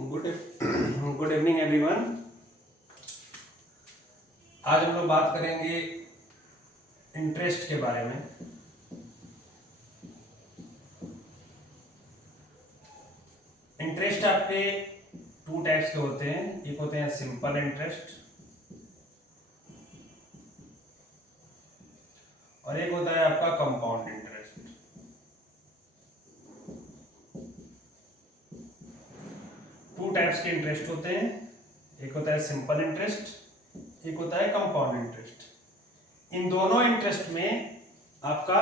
Good good evening everyone. आज हम लोग बात करेंगे इंटरेस्ट के बारे में। इंटरेस्ट आपके टू टाइप्स के होते हैं। एक होते हैं सिंपल इंटरेस्ट और एक होता है आपका कंपाउंड इंटरेस्ट। टू टाइप्स के इंटरेस्ट होते हैं, एक होता है सिंपल इंटरेस्ट, एक होता है कंपाउंड इंटरेस्ट। इन दोनों इंटरेस्ट में आपका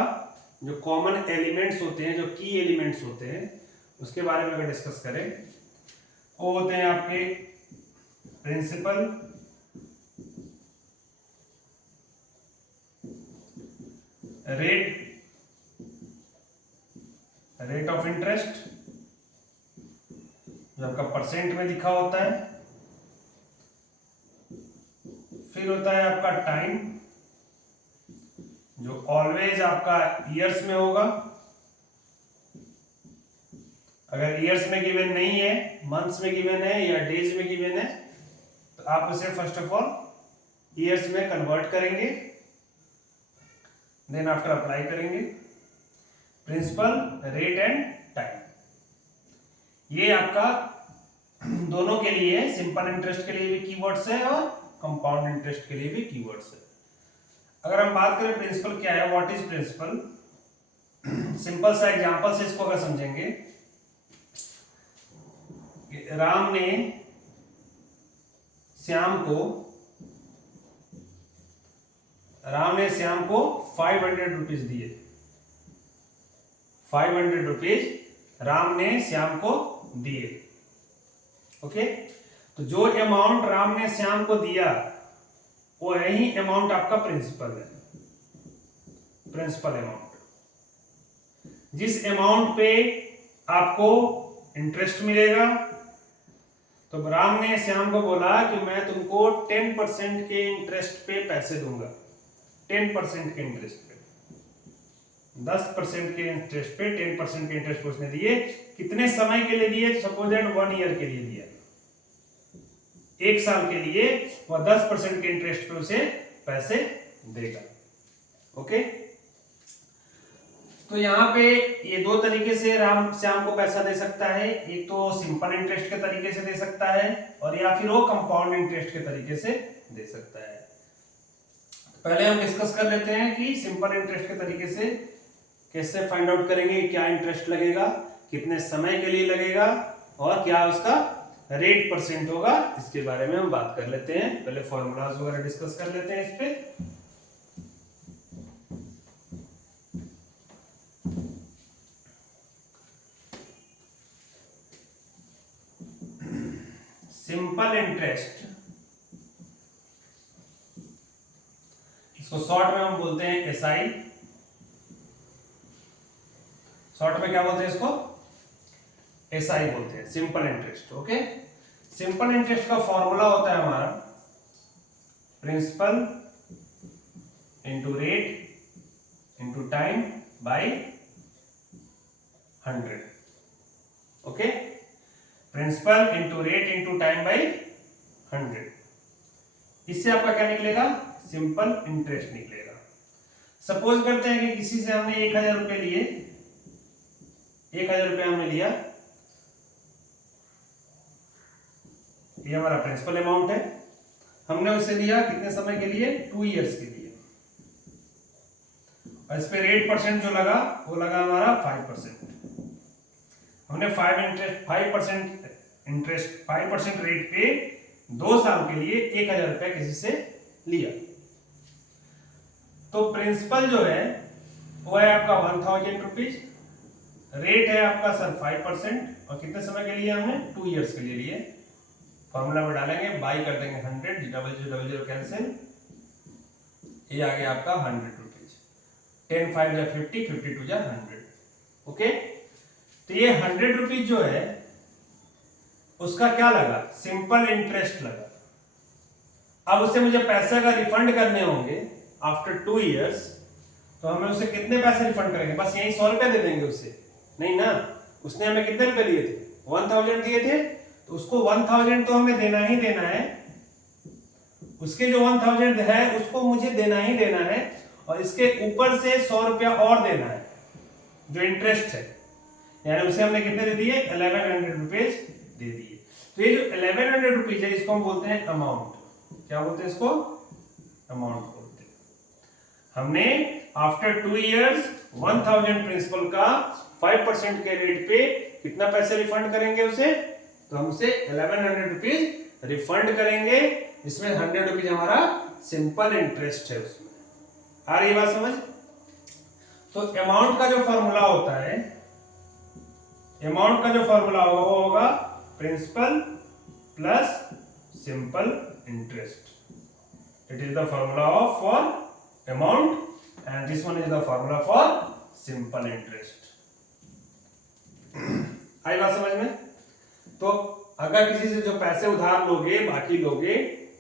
जो कॉमन एलिमेंट्स होते हैं, जो की एलिमेंट्स होते हैं, उसके बारे में अगर डिस्कस करें, वो होते हैं आपके प्रिंसिपल, रेट ऑफ इंटरेस्ट जो आपका परसेंट में लिखा होता है, फिर होता है आपका टाइम जो ऑलवेज आपका ईयर्स में होगा। अगर ईयर्स में गिवन नहीं है, मंथ्स में गिवन है या डेज में गिवन है, तो आप उसे फर्स्ट ऑफ ऑल ईयर्स में कन्वर्ट करेंगे, देन आफ्टर अप्लाई करेंगे प्रिंसिपल, रेट एंड टाइम। ये आपका दोनों के लिए, सिंपल इंटरेस्ट के लिए भी कीवर्ड्स है और कंपाउंड इंटरेस्ट के लिए भी कीवर्ड्स है। अगर हम बात करें प्रिंसिपल क्या है, व्हाट इज प्रिंसिपल, सिंपल सा एग्जांपल से इसको अगर समझेंगे, राम ने श्याम को 500 रुपीज दिए। 500 रुपीज राम ने श्याम को दिए। ओके, तो जो अमाउंट राम ने श्याम को दिया वो यही अमाउंट आपका प्रिंसिपल है, प्रिंसिपल अमाउंट। जिस अमाउंट पे आपको इंटरेस्ट मिलेगा, तो राम ने श्याम को बोला कि मैं तुमको 10% के इंटरेस्ट पे पैसे दूंगा। 10% के इंटरेस्ट पे, 10% के इंटरेस्ट पे 10% के इंटरेस्ट पे उसने दिए। कितने समय के लिए दिए? सपोज दैट 1 ईयर के लिए दिया, 1 साल के लिए वह 10% के इंटरेस्ट पे उसे पैसे देगा। ओके, तो यहां पे ये दो तरीके से राम श्याम को पैसा दे सकता है। एक तो सिंपल इंटरेस्ट के तरीके से दे सकता है, और या फिर वो कंपाउंड इंटरेस्ट के तरीके से दे सकता है। पहले हम डिस्कस कर लेते हैं कि सिंपल इंटरेस्ट के तरीके से कैसे फाइंड आउट करेंगे, क्या इंटरेस्ट लगेगा, कितने समय के लिए लगेगा और क्या उसका रेट परसेंट होगा। इसके बारे में हम बात कर लेते हैं। पहले फॉर्मूलाज वगैरह डिस्कस कर लेते हैं इस पे। सिंपल इंटरेस्ट, इसको शॉर्ट में हम बोलते हैं एसआई। शॉर्ट में क्या बोलते हैं इसको? एसआई बोलते हैं, simple interest. Okay, simple interest का फॉर्मूला होता है हमारा principal into rate into time by 100। Okay, principal into rate into time by 100। इससे आपका क्या निकलेगा? सिंपल इंटरेस्ट निकलेगा। सपोज करते हैं कि किसी से हमने 1000 रुपए लिए, 1000 रुपए हमने लिया, ये हमारा प्रिंसिपल अमाउंट है। हमने उसे लिया कितने समय के लिए? 2 इयर्स के लिए। और इस पे रेट परसेंट जो लगा वो लगा हमारा 5%। हमने 5% रेट पे 2 साल के लिए 1000 रुपया किसी से लिया। तो प्रिंसिपल जो है वो है आपका 1000 रुपीज, रेट है आपका सर 5%, और कितने समय के लिए हमने? 2 इयर्स के लिए लिए। फॉर्मूला में डालेंगे, बाई कर देंगे 100, डबल जीरो कैंसिल, ये आ गया आपका 100 रुपीज। 10 5 जा 50, 52 जा 100। ओके, तो ये 100 रुपीज जो है उसका क्या लगा? सिंपल इंटरेस्ट लगा। अब उसे मुझे पैसे अगर रिफंड करने होंगे आफ्टर 2 इयर्स, तो हमें उसे कितने पैसे रिफंड करेंगे? बस यही 100 रुपए दे देंगे उसे? नहीं ना, उसने हमें कितने रुपए दिए थे? 1000 दिए थे, तो उसको 1000 तो हमें देना ही देना है, उसके जो 1000 है उसको मुझे देना ही देना है, और इसके ऊपर से 100 रुपया और देना है जो इंटरेस्ट है, यानी उसे हमने कितने दे दिए 1100 रुपीज दे दिए। तो ये जो 1100 रुपीज है इसको हम बोलते हैं अमाउंट। क्या बोलते हैं इसको? अमाउंट बोलते हैं। हमने आफ्टर 2 इयर्स 1000 प्रिंसिपल का 5% के रेट पे कितना पैसे रिफंड करेंगे उसे? तो हम उसे 1100 रुपीज रिफंड करेंगे। इसमें 100 रुपीज हमारा सिंपल इंटरेस्ट है उसमें। आ रही बात समझ? तो अमाउंट का जो फॉर्मूला होता है, अमाउंट का जो फॉर्मूला होगा वो होगा principal plus simple interest. It is the formula of for amount and this one is the formula for simple interest. आई बात समझ में? तो अगर किसी से जो पैसे उधार लोगे, बाकी लोगे,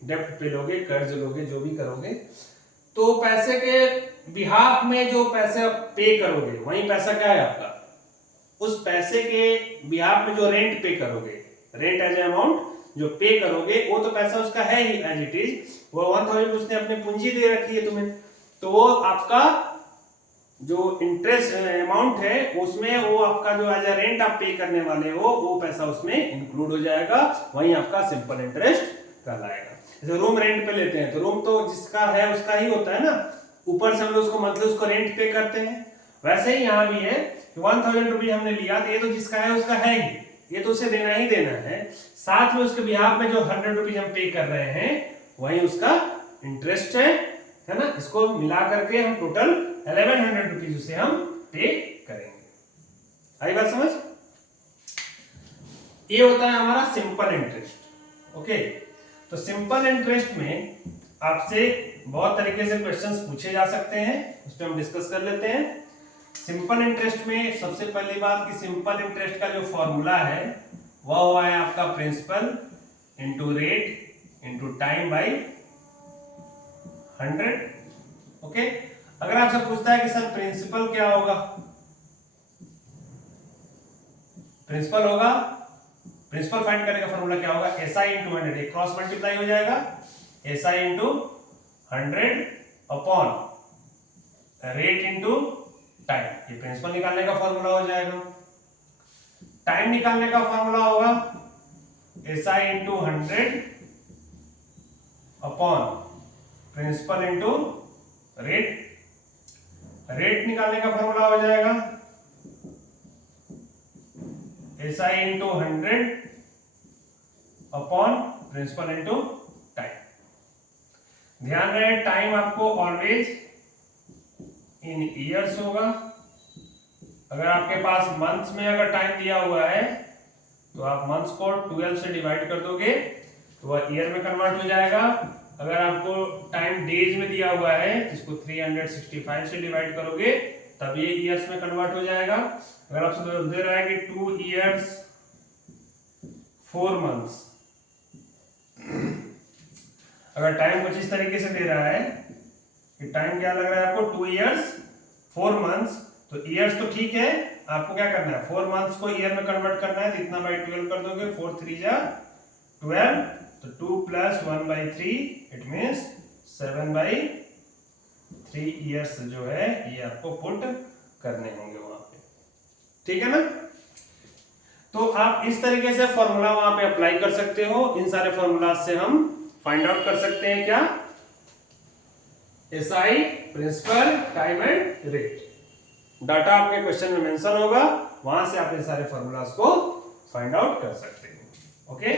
डेब्ट पे लोगे, कर्ज लोगे, जो भी करोगे, तो पैसे के बिहाफ में जो पैसे पे करोगे वही पैसा क्या है आपका? उस पैसे के बिहाफ में जो रेंट पे करोगे, रेंट एज ए अमाउंट जो पे करोगे, वो तो पैसा उसका है ही एज इट इज। वो 1000 उसने अपनी पूंजी दे रखी है तुम्हें, तो वो आपका जो इंटरेस्ट अमाउंट है उसमें वो आपका जो एज ए रेंट आप पे करने वाले हो वो पैसा उसमें इंक्लूड हो जाएगा, वही आपका सिंपल इंटरेस्ट कहलाएगा। जैसे रूम रेंट पे लेते हैं तो रूम तो जिसका है उसका ही होता है ना, ऊपर से हम लोग उसको मंथली उसको रेंट पे करते हैं। वैसे ही यहाँ भी है 1000 रुपये हमने लिया तो ये तो जिसका है उसका है ही, ये तो उसे देना ही देना है। साथ में उसके बिहाफ में जो 100 रुपीज हम पे कर रहे हैं वही उसका इंटरेस्ट है ना। इसको मिला करके हम टोटल 1100 रुपीज उसे हम पे करेंगे। आई बात समझ? ये होता है हमारा सिंपल इंटरेस्ट। ओके, तो सिंपल इंटरेस्ट में आपसे बहुत तरीके से क्वेश्चंस पूछे जा सकते हैं, उस पर हम डिस्कस कर लेते हैं। सिंपल इंटरेस्ट में सबसे पहली बात कि सिंपल इंटरेस्ट का जो फॉर्मूला है वह हुआ है आपका principal into rate into time by 100। Okay, अगर आपसे पूछता है कि सर प्रिंसिपल क्या होगा, प्रिंसिपल होगा, प्रिंसिपल फाइंड करने का फॉर्मूला क्या होगा? SI इंटू 100, एक क्रॉस मल्टीप्लाई हो जाएगा, SI into 100 upon rate into time, ये प्रिंसिपल निकालने का फॉर्मूला हो जाएगा। टाइम निकालने का फॉर्मूला होगा SI into 100 upon principal into rate, rate निकालने का फॉर्मूला हो जाएगा SI into 100 upon principal into time. ध्यान रहे टाइम आपको ऑलवेज इन ईयर्स होगा। अगर आपके पास मंथ्स में अगर टाइम दिया हुआ है तो आप मंथ्स को 12 से डिवाइड कर दोगे तो वह ईयर में कन्वर्ट हो जाएगा। अगर आपको टाइम डेज में दिया हुआ है इसको 365 से डिवाइड करोगे तब ये ईयर्स में कन्वर्ट हो जाएगा। अगर आपसे दे रहा है कि 2 इयर्स 4 मंथ्स, अगर टाइम कुछ इस तरीके से दे रहा है कि टाइम क्या लग रहा है आपको 2 इयर्स 4 मंथ्स, तो इयर्स तो ठीक है, आपको क्या करना है 4 मंथ्स को ईयर में कन्वर्ट करना है, तो इतना बाई 12 कर दोगे, 4 3 जा 12, तो 2 प्लस 1/3 इट मीन्स 7/3 इयर्स जो है ये आपको पुट करने होंगे वहां पे, ठीक है ना। तो आप इस तरीके से फॉर्मूला वहां पे अप्लाई कर सकते हो। इन सारे फॉर्मूला से हम फाइंड आउट कर सकते हैं क्या? SI, प्रिंसिपल, टाइम एंड रेट। डाटा आपके क्वेश्चन में मेंशन होगा, वहां से आप इन सारे फॉर्मूलास को फाइंड आउट कर सकते हो। ओके,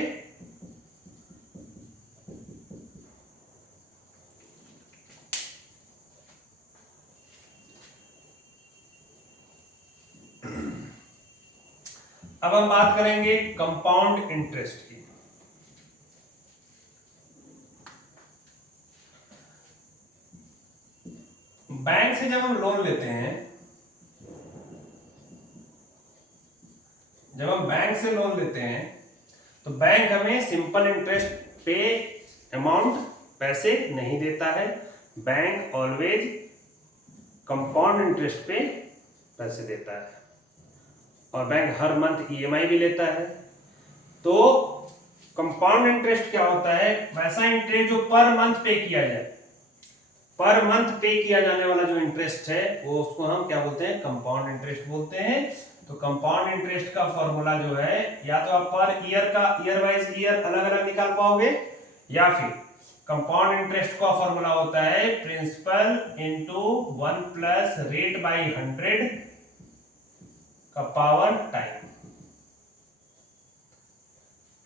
अब हम बात करेंगे कंपाउंड इंटरेस्ट की। बैंक से जब हम लोन लेते हैं, जब हम बैंक से लोन लेते हैं तो बैंक हमें सिंपल इंटरेस्ट पे अमाउंट पैसे नहीं देता है, बैंक ऑलवेज कंपाउंड इंटरेस्ट पे पैसे देता है। और बैंक हर मंथ EMI भी लेता है। तो कंपाउंड इंटरेस्ट क्या होता है, वैसा इंटरेस्ट जो पर मंथ पे किया जाए, पर मंथ पे किया जाने वाला जो इंटरेस्ट है वो उसको हम क्या बोलते हैं, कंपाउंड इंटरेस्ट बोलते हैं। तो कंपाउंड इंटरेस्ट का फॉर्मूला जो है, या तो आप पर ईयर का ईयर वाइज ईयर अलग अलग निकाल पाओगे, या फिर कंपाउंड इंटरेस्ट का फॉर्मूला होता है principal into 1 plus rate by 100 का पावर टाइम।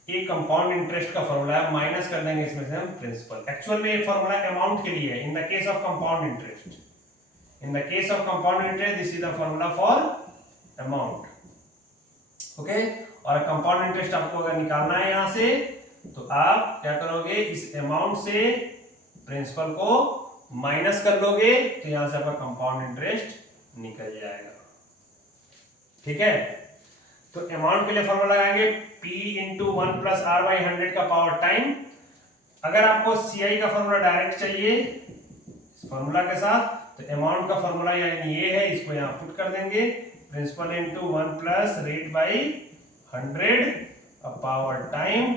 ये कंपाउंड इंटरेस्ट का फॉर्मूला है, माइनस कर देंगे इसमें से हम प्रिंसिपल। एक्चुअल में ये फॉर्मूला अमाउंट के लिए है, in the case of compound interest, in the case of compound interest this is the formula for amount. Okay, और कंपाउंड इंटरेस्ट आपको अगर निकालना है यहां से, तो आप क्या करोगे, इस अमाउंट से प्रिंसिपल को माइनस कर लोगे, तो यहां से आपका कंपाउंड इंटरेस्ट निकल जाएगा। ठीक है, तो अमाउंट के लिए फॉर्मूला लगाएंगे P into 1 plus R by 100 का पावर टाइम। अगर आपको CI का फॉर्मूला डायरेक्ट चाहिए इस फॉर्मूला के साथ, तो अमाउंट का फॉर्मूला यानी ये है, इसको यहाँ पुट कर देंगे, principal into 1 plus rate by 100 का पावर टाइम,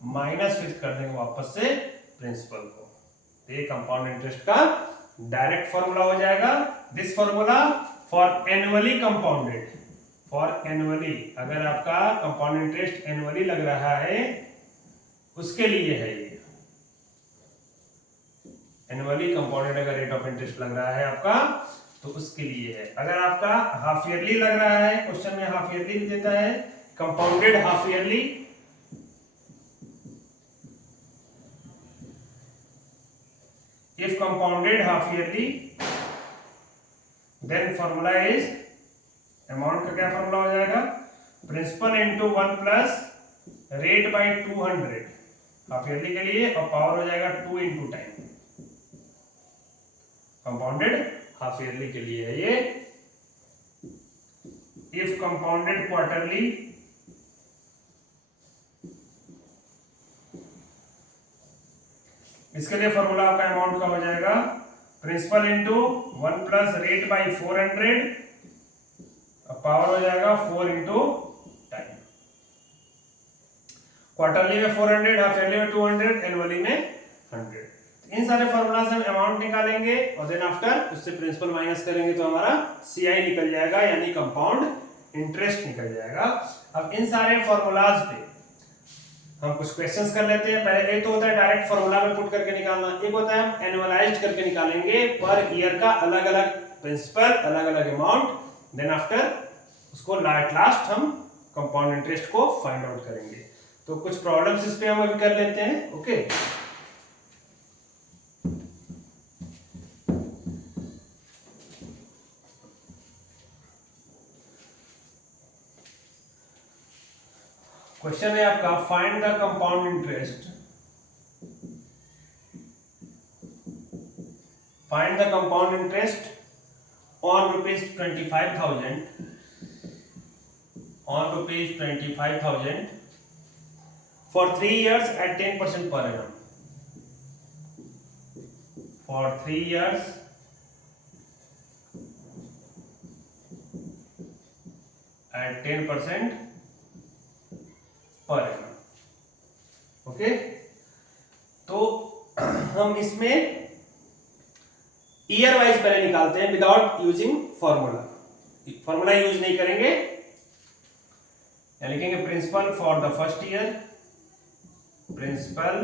माइनस फिर कर देंगे वापस से प्रिंसिपल को। तो ये कंपाउंड इंटरेस्ट का डायरेक्ट फॉर्मूला हो जाएगा। This formula for annually compounded, for annually, अगर आपका कंपाउंड इंटरेस्ट एनुअली लग रहा है उसके लिए है ये। एनुअली कंपाउंडेड अगर रेट ऑफ इंटरेस्ट लग रहा है आपका, तो उसके लिए है। अगर आपका हाफ ईयरली लग रहा है, क्वेश्चन में हाफ ईयरली भी देता है, compounded half yearly, if compounded half yearly then formula is, amount का क्या फॉर्मूला हो जाएगा, principal into 1 plus rate by 200 half yearly के लिए, और पावर हो जाएगा 2 into time, compounded half yearly के लिए है ये। इफ कंपाउंडेड क्वार्टरली, इसके लिए फॉर्मूला आपका अमाउंट का हो जाएगा principal into 1 plus rate by 400, power हो जाएगा 4 इंटू टाइम। क्वार्टरली में 400, हाफ ईयरली में 200, एनुअली में 100। इन सारे फॉर्मूला से हम अमाउंट निकालेंगे, और देन आफ्टर उससे प्रिंसिपल माइनस करेंगे तो हमारा CI निकल जाएगा, यानी कंपाउंड इंटरेस्ट निकल जाएगा। अब इन सारे फॉर्मूलाज पे हम कुछ क्वेश्चंस कर लेते हैं। पहले एक तो होता है डायरेक्ट फॉर्मूला में पुट करके निकालना, एक होता है हम एनुअलाइज्ड करके निकालेंगे, पर ईयर का अलग अलग प्रिंसिपल, अलग अलग अमाउंट, देन आफ्टर उसको लास्ट हम कंपाउंड इंटरेस्ट को फाइंड आउट करेंगे। तो कुछ प्रॉब्लम्स इस पे हम अभी कर लेते हैं। ओके, क्वेश्चन है आपका, find the compound interest, find the compound interest on ₹25,000, on ₹25,000 for 3 years at 10% per annum, for 3 years at 10% per annum। Okay, तो हम इसमें ईयर वाइज पहले निकालते हैं without using formula, formula use नहीं करेंगे, लिखेंगे principal for the first year, principal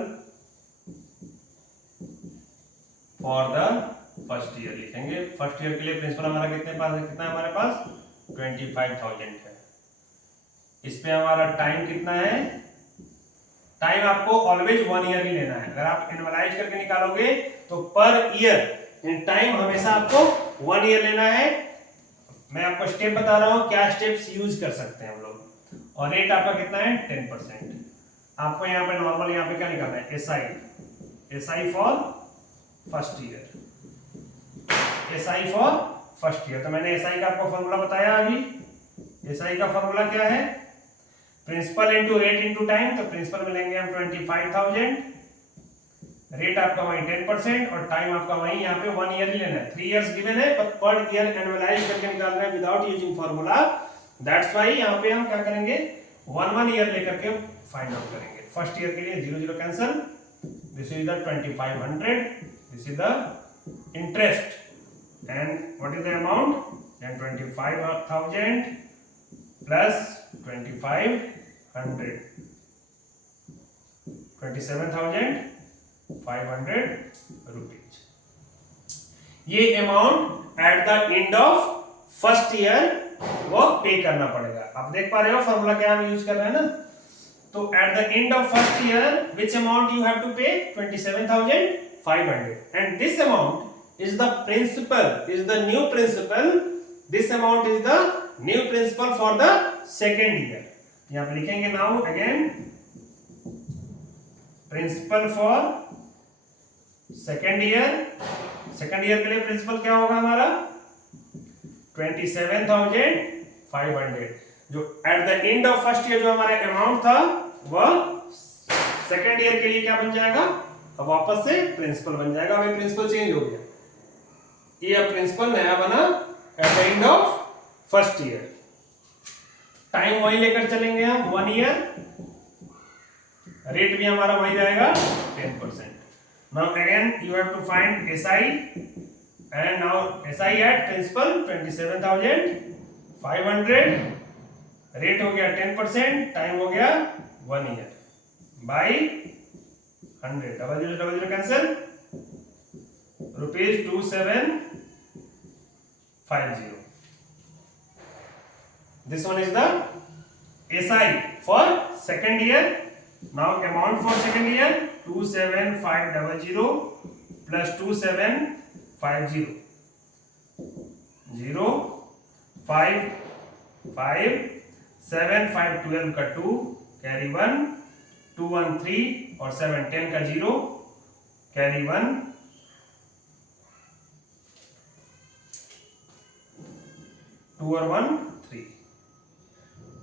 for the first year लिखेंगे। फर्स्ट ईयर के लिए प्रिंसिपल हमारा कितने पास है, कितना है हमारे पास 25,000 है। इस पे हमारा टाइम कितना है, टाइम आपको ऑलवेज 1 ईयर ही लेना है। अगर आप एनुअलाइज करके निकालोगे तो पर ईयर टाइम हमेशा आपको 1 ईयर लेना है। मैं आपको स्टेप बता रहा हूं क्या स्टेप्स यूज कर सकते हैं हम लोग। और रेट आपका कितना है 10%। आपको यहाँ पे नॉर्मल यहाँ पे क्या निकालना है, SI for first year, SI for first year. तो मैंने एसआई का आपको फॉर्मूला बताया अभी। एसआई का फॉर्मूला क्या है, principal into rate into time. तो प्रिंसिपल में लेंगे हम 25,000, रेट आपका वही 10% और टाइम आपका वही यहाँ पे 1 ईयर ही लेना है। 3 इयर्स गिवन है पर ईयर एनुअलाइज करके निकालना है without using formula. That's why यहाँ पे हम क्या करेंगे, 1 ईयर लेकर के फाइंड आउट करेंगे। फर्स्ट ईयर के लिए 0 0 cancel, this is the 2500, this is the interest and what is the amount, then 25,000 plus 2500, 27,500 rupees. ये amount at the end of first year वो पे करना पड़ेगा। आप देख पा रहे हो फॉर्मूला क्या हम यूज कर रहे हैं ना। तो at the end of first year which amount you have to pay, 27,500, and this amount is the principal, is the new principal, this amount is the new principal for the second year। यहाँ पे लिखेंगे now again principal for second year के लिए principal क्या होगा हमारा 27,500, जो eight the end of first year जो हमारा अमाउंट था वह सेकेंड ईयर के लिए क्या बन जाएगा, अब वापस से प्रिंसिपल बन जाएगा। हमें प्रिंसिपल चेंज हो गया, ये प्रिंसिपल नया बना eight the end of first year. Time वही लेकर चलेंगे हम 1 ईयर, रेट भी हमारा वही रहेगा 10%। Now again you have to find SI and now SI at principal 27,500, rate हो गया 10%, टाइम हो गया 1 year by 100, double zero cancel, rupees 2750। This one is the SI for second year. Now amount for second year 27,500 plus 2750, 0 5 5 7 5 12 का 2 carry 1 2 1 3 और 7 10 का 0 carry 1 2 और 1 3,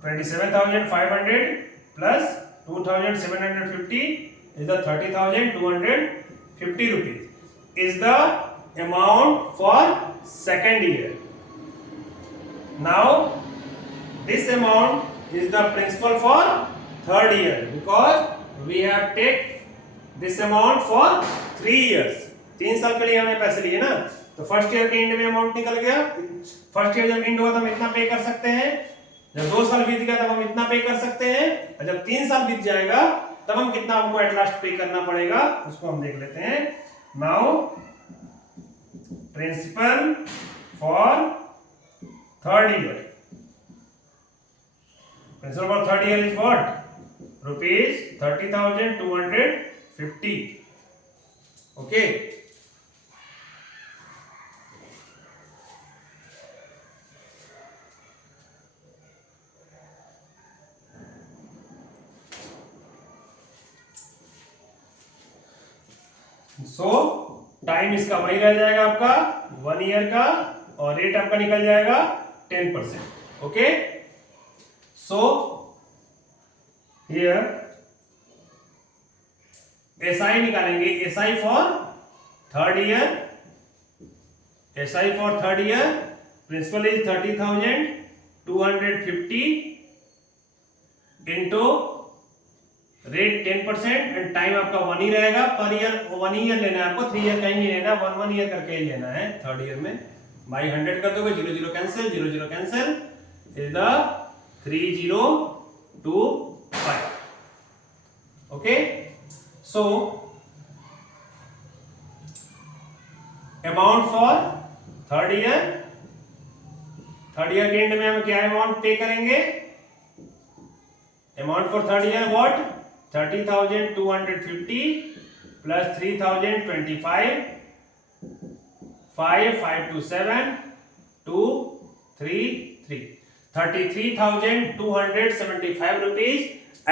27,500 plus 2,750 is the 30,250 rupees is the amount for second year. Now this amount is the principal for third year because we have take this amount for 3 years। 3 साल के लिए हमने पैसे लिए ना, तो फर्स्ट ईयर के एंड में अमाउंट निकल गया। फर्स्ट ईयर जब एंड हुआ तो हम इतना पे कर सकते हैं, जब 2 साल बीत गया तब हम इतना पे कर सकते हैं, और जब 3 साल बीत जाएगा तब हम कितना हमको एट लास्ट पे करना पड़ेगा उसको हम देख लेते हैं। Now principal for third year, principal for third year is what, rupees 30,250। Okay, so time इसका वही रह जाएगा आपका 1 ईयर का, और रेट आपका निकल जाएगा 10%। ओके, सो हियर SI निकालेंगे, SI for third year, SI for third year principal is 30,250 into rate 10% and time आपका 1 ही रहेगा पर ईयर। 1 ईयर लेना है आपको, 3 ईयर कहीं नहीं लेना, 1 ईयर करके ही लेना है। थर्ड ईयर में बाई 100 कर दोगे, 0 0 cancel, 0 0 cancel is the 3025। Okay, so amount for third year के एंड में हम क्या अमाउंट पे करेंगे, amount for third year what, 30,250 plus 3,025, 5 5 2 7 2 3 3, 33,275 rupees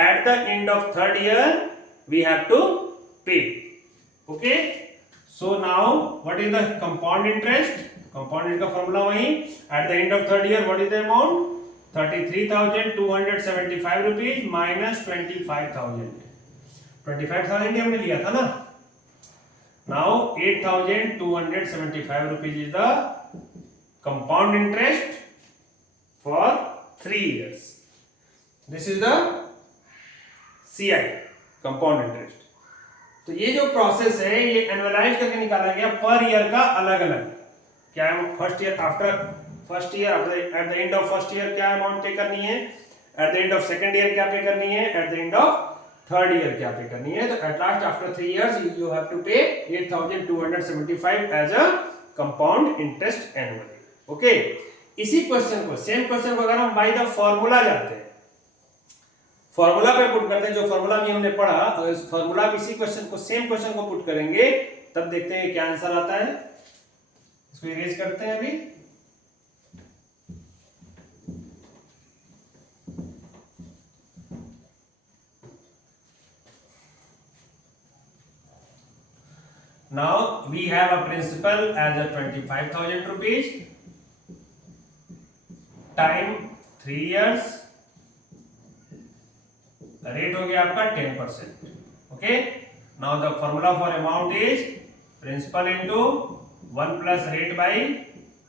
at the end of third year we have to pay। okay, so now what is the compound interest, compound interest का formula वही, at the end of third year what is the amount, 33,275 rupees minus 25,000 ही हमने लिया था ना। Now 8,275 rupees is the compound interest for 3 years। This is the CI, compound interest. तो ये जो process है ये एनुअलाइज करके निकाला गया पर ईयर का अलग अलग। क्या है first year, after first year, at the end of first year क्या अमाउंट पे करनी है, at the end of second year क्या पे करनी है, at the end of third year क्या पे करनी है। तो at last after 3 years you have to pay 8275 as a compound interest annually. Okay, इसी क्वेश्चन को, सेम क्वेश्चन को अगर हम बाय द फॉर्मूला जाते हैं, फॉर्मूला पे पुट करते हैं, जो फॉर्मूला भी हमने पढ़ा, अगर इस फॉर्मूला पे इसी क्वेश्चन को, सेम क्वेश्चन को पुट करेंगे तब देखते हैं क्या आंसर आता है। इसको इरेज करते हैं अभी। Now we have a principal as a 25,000 rupees, time 3 years, rate हो गया आपका 10%। Okay, now the formula for amount is principal into 1 plus rate by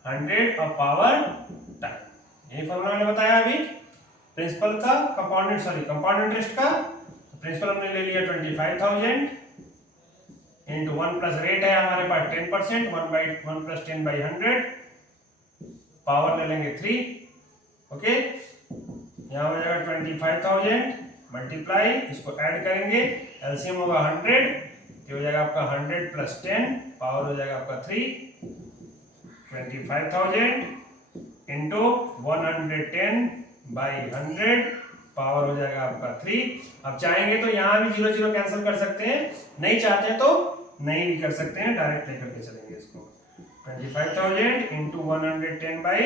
100 और पावर टाइम। यही फॉर्मूला मैंने बताया अभी प्रिंसिपल का, कंपाउंड इंटरेस्ट का। प्रिंसिपल हमने ले लिया 25,000 इंटू 1 प्लस रेट है हमारे पास 10%, 1 प्लस 10 बाई 100, पावर ले लेंगे 3। ओके, यहाँ हो जाएगा 25,000 मल्टीप्लाई, इसको ऐड करेंगे, एलसीएम होगा 100, ये हो जाएगा आपका 100 प्लस 10, पावर हो जाएगा आपका 3। 25,000 इंटू 110 बाई 100, पावर हो जाएगा आपका 3। अब चाहेंगे तो यहाँ भी 0 0 कैंसिल कर सकते हैं, नहीं चाहते तो नहीं भी कर सकते हैं, डायरेक्ट लेकर के चलेंगे इसको। 25,000 into 110 by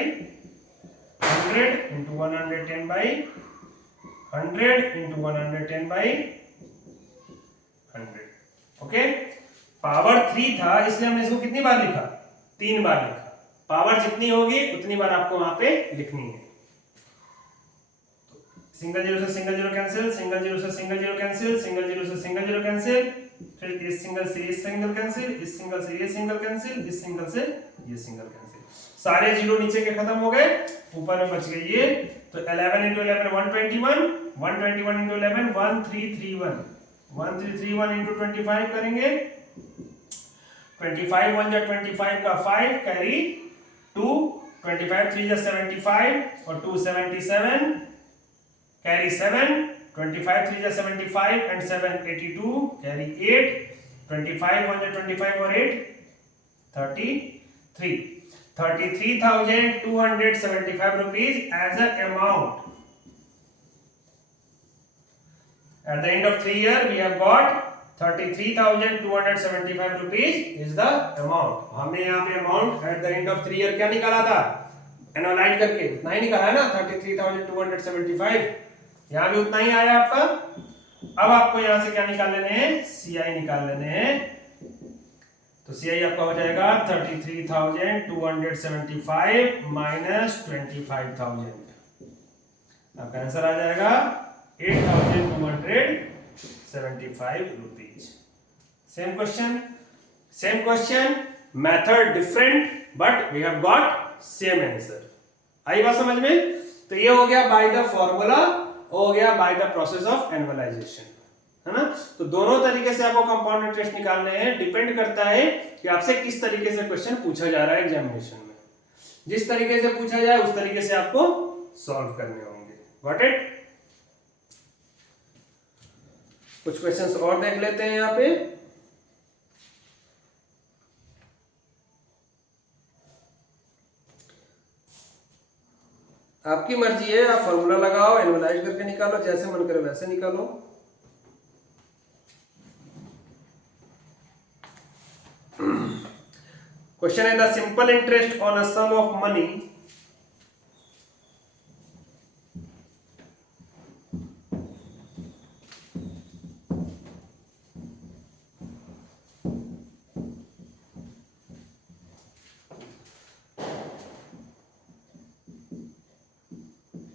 100 into 110 by 100 into 110 by 100। Okay, power 3 था इसलिए हमने इसको कितनी बार लिखा, 3 बार लिखा। पावर जितनी होगी उतनी बार आपको वहां पे लिखनी है। सिंगल जीरो से single zero cancel, single zero से single zero cancel, single zero से सिंगल जीरो कैंसिल, फिर इस सिंगल से ये सिंगल कैंसिल, इस सिंगल से ये सिंगल कैंसिल, इस सिंगल से ये सिंगल कैंसिल, सारे जीरो नीचे के खत्म हो गए, ऊपर में बच गए ये। तो 11 into 11 121, 121 into 11 1331, 1331 into 25 करेंगे, 25 1 जा 25 का 5 कैरी 2, 25 3 जा 75 और 2 77 कैरी 7, 25 3 जा 75 and 7 82 कैरी 8, 25 1 जा 25 और 8 33, 33,275 rupees as an amount. At the end of 3 years, we have got 33,275 rupees is the amount. हमने यहाँ पे amount at the end of 3 years क्या निकाला था, एनालाइज करके उतना ही निकाला है ना, 33,275। यहाँ भी उतना ही आया आपका। अब आपको यहाँ से क्या निकाल लेने हैं, CI निकाल लेने हैं। तो CI आपका हो जाएगा 33,275 माइनस 25,000, आपका आंसर आ जाएगा 8,275 rupees. Same question, method different but we have got same answer. आई बात समझ में? तो ये हो गया बाय द फॉर्मूला, हो गया बाय द प्रोसेस ऑफ एनुअलाइजेशन, है ना। तो दोनों तरीके से आपको कंपाउंड इंटरेस्ट निकालने हैं, डिपेंड करता है कि आपसे किस तरीके से क्वेश्चन पूछा जा रहा है एग्जामिनेशन में। जिस तरीके से पूछा जाए उस तरीके से आपको सॉल्व करने होंगे। Got it? कुछ क्वेश्चंस और देख लेते हैं यहाँ पे। आपकी मर्जी है, आप फॉर्मूला लगाओ, एनुअलाइज करके निकालो, जैसे मन करे वैसे निकालो। क्वेश्चन है the simple interest on a sum of money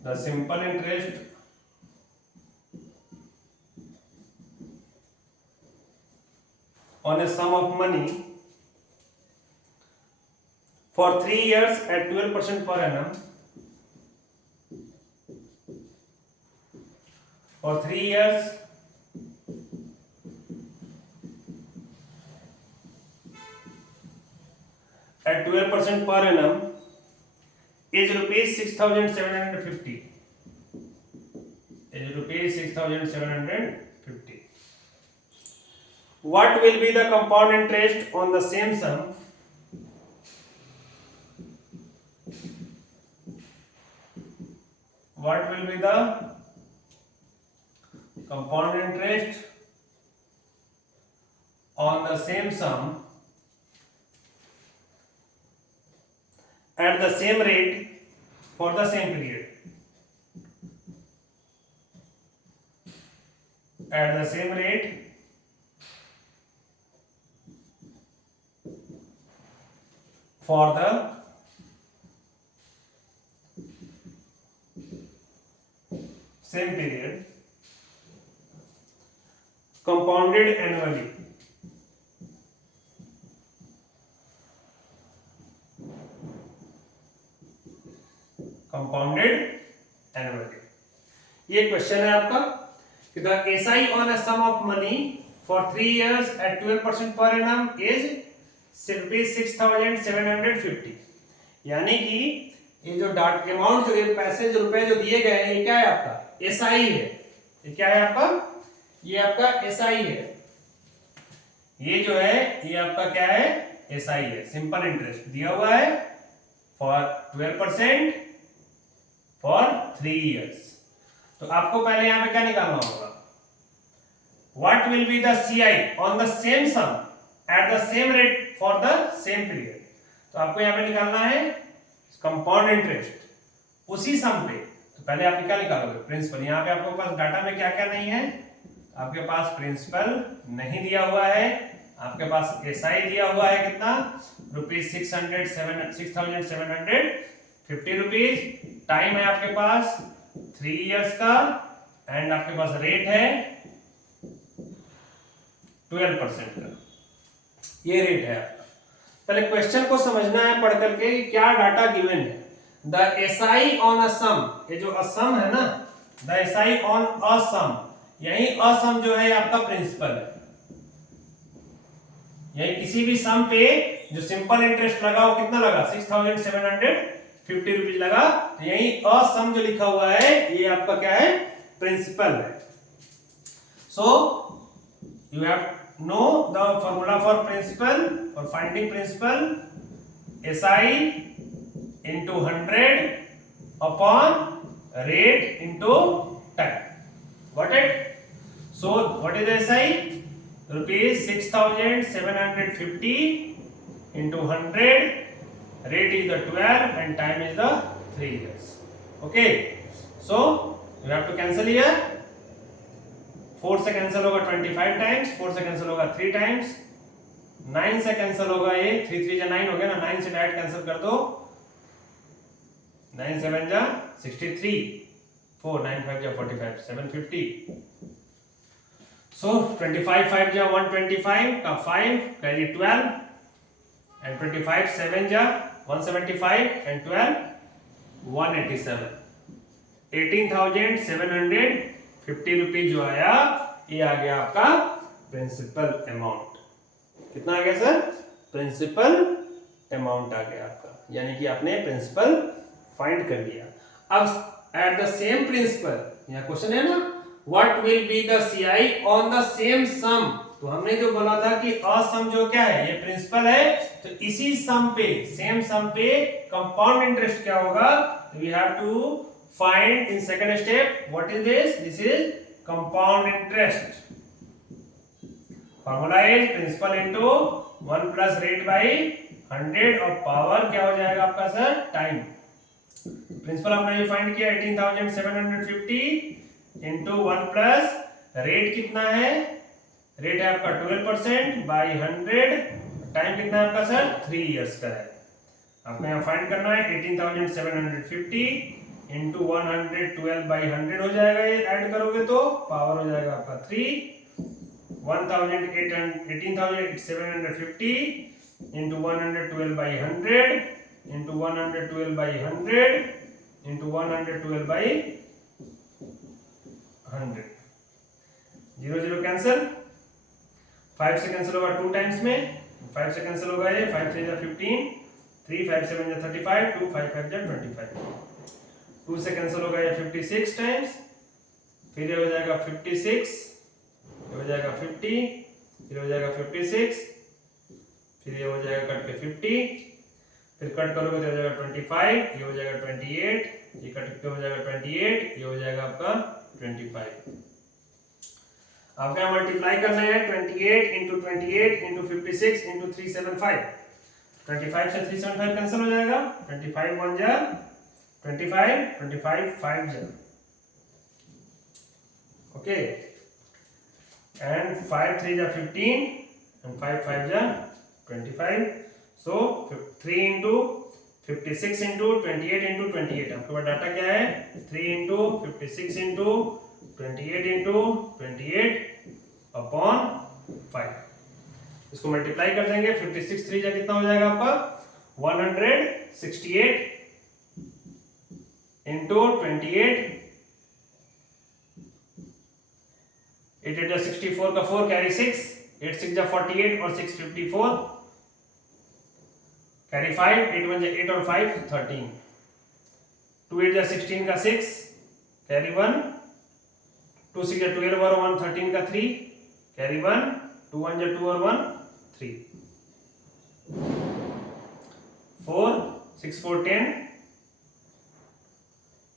the simple interest on a sum of money for 3 years at 12% per annum for 3 years at 12% per annum is rupees 6,750. Is rupees 6,750. What will be the compound interest on the same sum? What will be the compound interest on the same sum at the same rate for the same period? At the same rate for the same period, compounded annually. Compounded annually. ये question है आपका कि the SI on a sum of money for 3 years at 12% per annum is rupees 6,750. यानी कि ये जो dot amount जो ये पैसे जो रुपए जो दिए गए हैं ये क्या है आपका एसआई है। ये क्या है आपका, ये आपका एसआई है। ये जो है ये आपका क्या है एसआई है, सिंपल इंटरेस्ट दिया हुआ है फॉर 12% फॉर 3 इयर्स। तो आपको पहले यहां पे क्या निकालना होगा, what will be the CI on the same sum at the same rate for the same period. तो आपको यहां पे निकालना है कंपाउंड इंटरेस्ट उसी सम पे। तो पहले आप क्या निकालोगे, प्रिंसिपल। यहाँ पे आपके पास डाटा में क्या क्या नहीं है, आपके पास प्रिंसिपल नहीं दिया हुआ है, आपके पास एसआई दिया हुआ है कितना रुपीज 6,750 रुपीज। टाइम है आपके पास 3 इयर्स का एंड आपके पास रेट है 12% का, ये रेट है आपका। पहले क्वेश्चन को समझना है पढ़ करके क्या डाटा गिवन है। द एसआई ऑन अ सम, ये जो असम है ना, द एसआई ऑन अ सम, यही असम जो है आपका प्रिंसिपल है। यही किसी भी सम पे जो सिंपल इंटरेस्ट लगा वो कितना लगा 6,750 रुपीज लगा। तो यही असम जो लिखा हुआ है ये आपका क्या है प्रिंसिपल है। So you have know the formula for principal, for finding principal, SI into 100 upon rate into time. Got it? So what is SI? Rupees 6,750 into 100, rate is the 12 and time is the 3 years. Okay, so you have to cancel here। 4 से cancel होगा 25 times, 4 से cancel होगा 3 times, 9 से cancel होगा ये 3 3 जा 9 हो गया ना, 9 से डायरेक्ट कैंसिल कर दो, 9 7 जा 63, 4 9 5 जा 45, 750। सो 25 5 जा 125 का 5 कैरी 12 एंड 25 7 जा 175 एंड 12 187, 18,750 रुपीज जो आया ये आ गया आपका प्रिंसिपल अमाउंट। कितना आ गया सर, प्रिंसिपल अमाउंट आ गया आपका, यानी कि आपने प्रिंसिपल फाइंड कर लिया। अब एट द सेम प्रिंसिपल, यहां क्वेश्चन है ना, what will be the CI on the same sum. तो हमने जो बोला था कि असम जो क्या है ये प्रिंसिपल है, तो इसी सम पे सेम सम पे कंपाउंड इंटरेस्ट क्या होगा, we have to find in second step what is this, this is compound interest। formula is principal into 1 plus rate by 100 और पावर क्या हो जाएगा आपका सर टाइम। प्रिंसिपल हमने ये फाइंड किया 18,750 into 1 प्लस रेट कितना है, रेट है आपका 12% बाई 100, टाइम कितना है आपका सर 3 इयर्स का है। आपको यहाँ फाइंड करना है 18,750 इंटू 112 बाई 100 हो जाएगा, ये ऐड करोगे तो पावर हो जाएगा आपका 3, 18,750 into 112 by 100 into 112 by 100 into 112 by 100, 0 0 cancel, 5 से कैंसिल होगा 2 टाइम्स में, 5 से कैंसिल होगा ये, 5 3 जा 15, 3 5 7 जा 35, 2 5 5 जा 25, 2 से कैंसिल होगा ये 56 टाइम्स, फिर ये हो जाएगा 56, ये हो जाएगा 50, फिर हो जाएगा 56, फिर ये हो जाएगा कट के 50, फिर कट करोगे तो हो जाएगा 25, ये हो जाएगा 28, ये कट के हो जाएगा 28, ये हो जाएगा आपका 25। आपको यहाँ मल्टीप्लाई करना है 28 इंटू 28 इंटू 56 इंटू 375, 25 से 375 कैंसिल हो जाएगा, 25 1 जा 25, 25 5 जा, ओके, एंड 5 3 जा 15 एंड 5 5 जा 25, so 3 into 56 into 28 into 28, आपके पास डाटा क्या है, 3 into 56 into 28 into 28 अपॉन 5, इसको मल्टीप्लाई कर देंगे, 56 3 जा कितना हो जाएगा आपका 168 into 28, 8 8 जा 64 का 4 कैरी 6, 8 6 जा 48 और 6 54, कैरी 5, 8 1 जा 8 और 5 13, 2 8 जा 16 का 6, कैरी 1, 2 6 जा 12 और 1 13 का 3, कैरी 1, 2 1 जा 2 और 1 3, 4 6 4 10,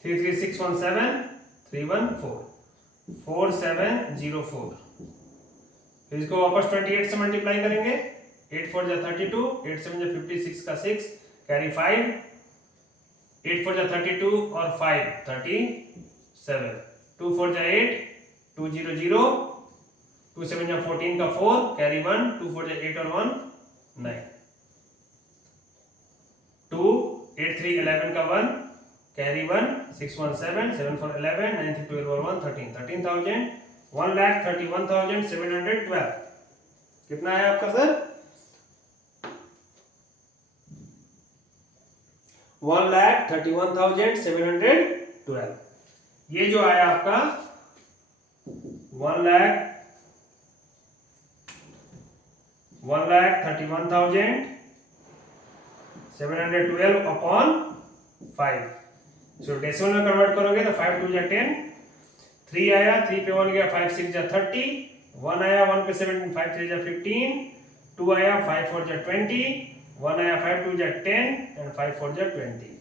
3 3 6 1 7, 3 1 4, 4 7 0 4, फिर इसको वापस 28 से मल्टीप्लाई करेंगे, 8 4 जा 32, 8 7 जा 56 का 6, कैरी 5, 8 4 जा 32 और 5 37, 2 4 जा 8, 2 0 0, 2 7 जा 14 का 4, कैरी 1, 2 4 जा 8 और 1 9, 2 8 3 11 का 1, कैरी 1, 6 1 7, 7 4 11, 9 3 12 और 1 13, 13,000, 1,31,712, कितना है आपका सर, 1,31,712, ये जो आया आपका 1,31,712 अपॉन 5, सो डेसिमल में कन्वर्ट करोगे तो 5 2 जा 10, 3 आया, 3 पे 1 गया, 5 6 जा 30, 1 आया, 1 पे 7 5 3 जा 15, 2 आया, 5 4 जा 20, 1 आया, 5 2 जा 10 एंड 5 4 जा 20,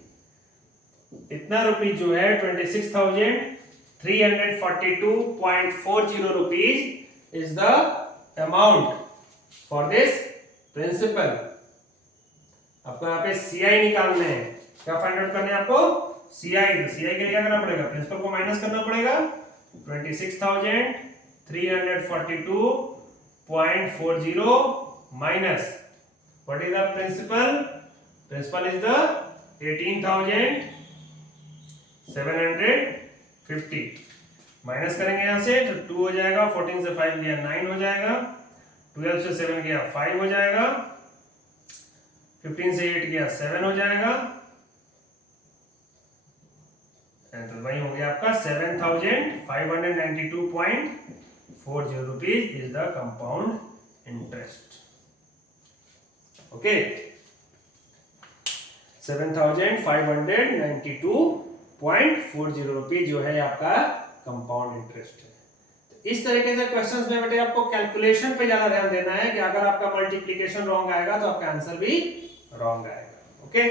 इतना रुपीज जो है 26,342.40 rupees is the amount for this principle. आपको यहाँ पे सीआई निकालने हैं, क्या फाइंड आउट करने हैं आपको, सीआई, तो सीआई के लिए क्या करना पड़ेगा, प्रिंसिपल को माइनस करना पड़ेगा, 26,342.40 minus what is the principal, principal is the 18,750, minus करेंगे यहां से तो 2 हो जाएगा, 14 से 5 गया 9 हो जाएगा, 12 से 7 गया 5 हो जाएगा, 15 से 8 गया 7 हो जाएगा, तो वही हो गया आपका 7,592.40 rupees is the compound interest, okay, 7,592.40 rupees जो है आपका कंपाउंड इंटरेस्ट है। इस तरीके से क्वेश्चंस में बेटे आपको कैलकुलेशन पे ज्यादा ध्यान देना है कि अगर आपका मल्टीप्लिकेशन रॉन्ग आएगा तो आपका आंसर भी रॉन्ग आएगा, ओके।